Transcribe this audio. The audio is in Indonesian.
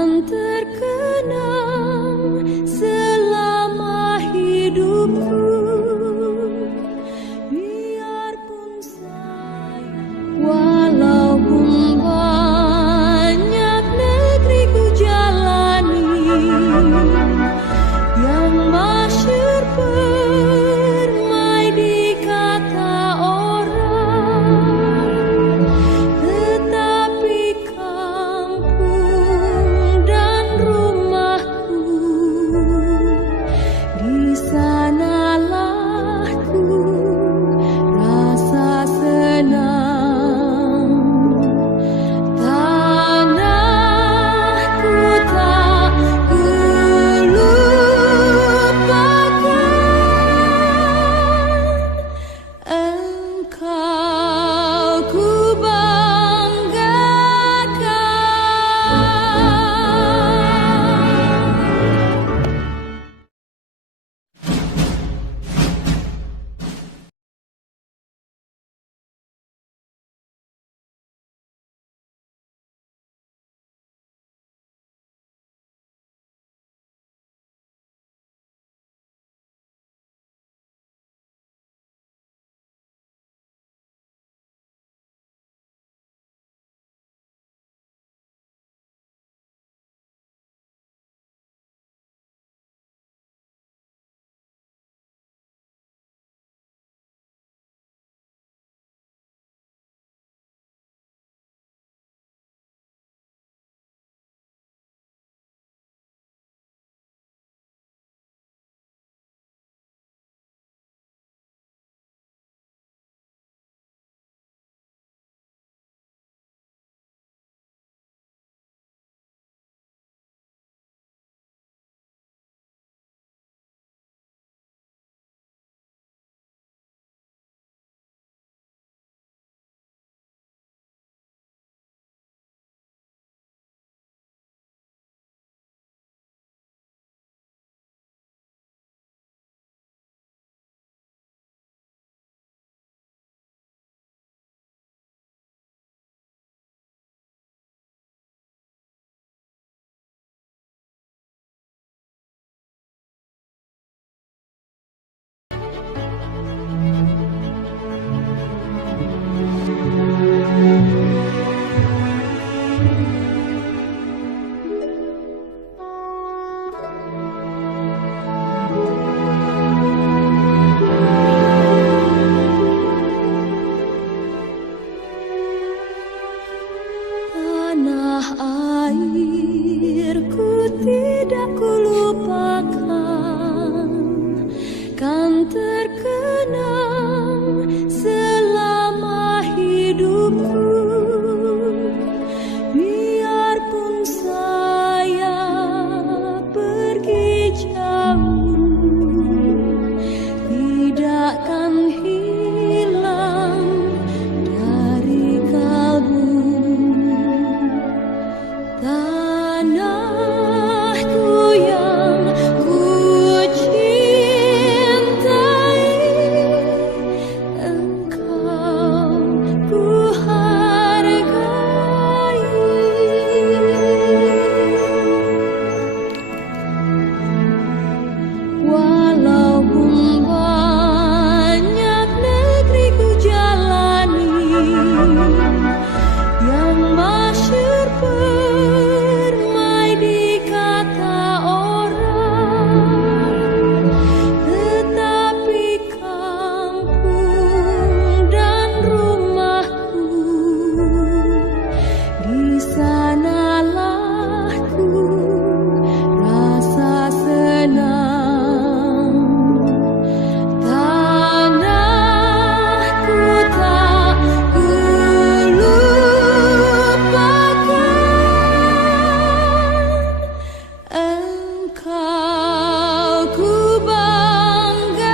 kan terkenang selama hidupku. Biarpun saya walaupun banyak negeri ku jalani yang masyhur permai di kata orang, tetapi kampung dan rumahku, di sanalah ku rasa senang. Tanahku tak kulupakan, engkau ku tanah airku tidak kulupakan, kan terkenang selama hidupku. Biarpun saya pergi jauh, tidakkan hilang dari kalbu. Tanahku yang ku cintai, engkau ku hargai. Walaupun banyak negeri ku jalani yang masyhur permai di kata orang, tetapi kampung dan rumahku, di sanalah ku rasa senang. Tanahku tak kulupakan, engkau ku banggakan.